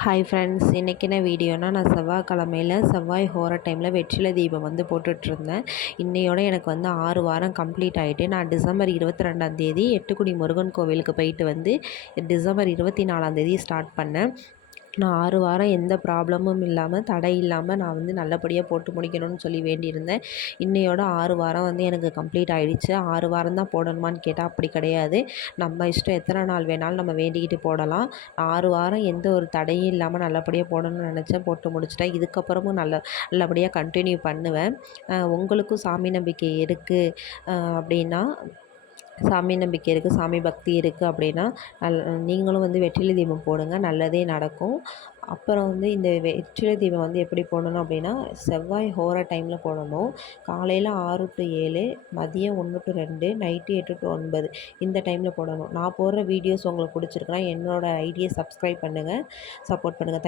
Hi friends, இன்றைக்கி என்ன வீடியோனா, நான் செவ்வாய்க்கிழமையில் செவ்வாய் ஹோர டைமில் வெற்றிலை தீபம் வந்து போட்டுட்ருந்தேன். இன்னையோட எனக்கு வந்து 6 வாரம் கம்ப்ளீட் ஆகிட்டு, நான் டிசம்பர் 22ஆம் தேதி எட்டுக்குடி முருகன் கோவிலுக்கு போயிட்டு வந்து டிசம்பர் 24ஆம் தேதி ஸ்டார்ட் பண்ணேன். நான் 6 வாரம் எந்த ப்ராப்ளமும் இல்லாமல், தடை இல்லாமல் நான் வந்து நல்லபடியாக போட்டு முடிக்கணும்னு சொல்லி வேண்டியிருந்தேன். இன்னையோட 6 வாரம் வந்து எனக்கு கம்ப்ளீட் ஆகிடுச்சு. 6 வாரம் தான் போடணுமான்னு கேட்டால் அப்படி கிடையாது. நம்ம இஷ்டம், எத்தனை நாள் வேணாலும் நம்ம வேண்டிக்கிட்டு போடலாம். 6 வாரம் எந்த ஒரு தடையும் இல்லாமல் நல்லபடியாக போடணும்னு நினச்சேன், போட்டு முடிச்சிட்டேன். இதுக்கப்புறமும் நல்லபடியாக கண்டினியூ பண்ணுவேன். உங்களுக்கும் சாமி நம்பிக்கை இருக்குது அப்படின்னா, சாமி நம்பிக்கை இருக்குது, சாமி பக்தி இருக்குது அப்படின்னா நீங்களும் வந்து வெற்றிலை தீபம் போடுங்க, நல்லதே நடக்கும். அப்புறம் வந்து இந்த வெற்றிலை தீபம் வந்து எப்படி போடணும் அப்படின்னா, செவ்வாய் ஹோர டைமில் போடணும். காலையில் 6 to 7, மதியம் 1 to 2, நைட்டு 8 to 9 இந்த டைமில் போடணும். நான் போடுற வீடியோஸ் உங்களுக்கு பிடிச்சிருக்குன்னா என்னோடய ஐடியை சப்ஸ்கிரைப் பண்ணுங்கள், சப்போர்ட் பண்ணுங்கள்.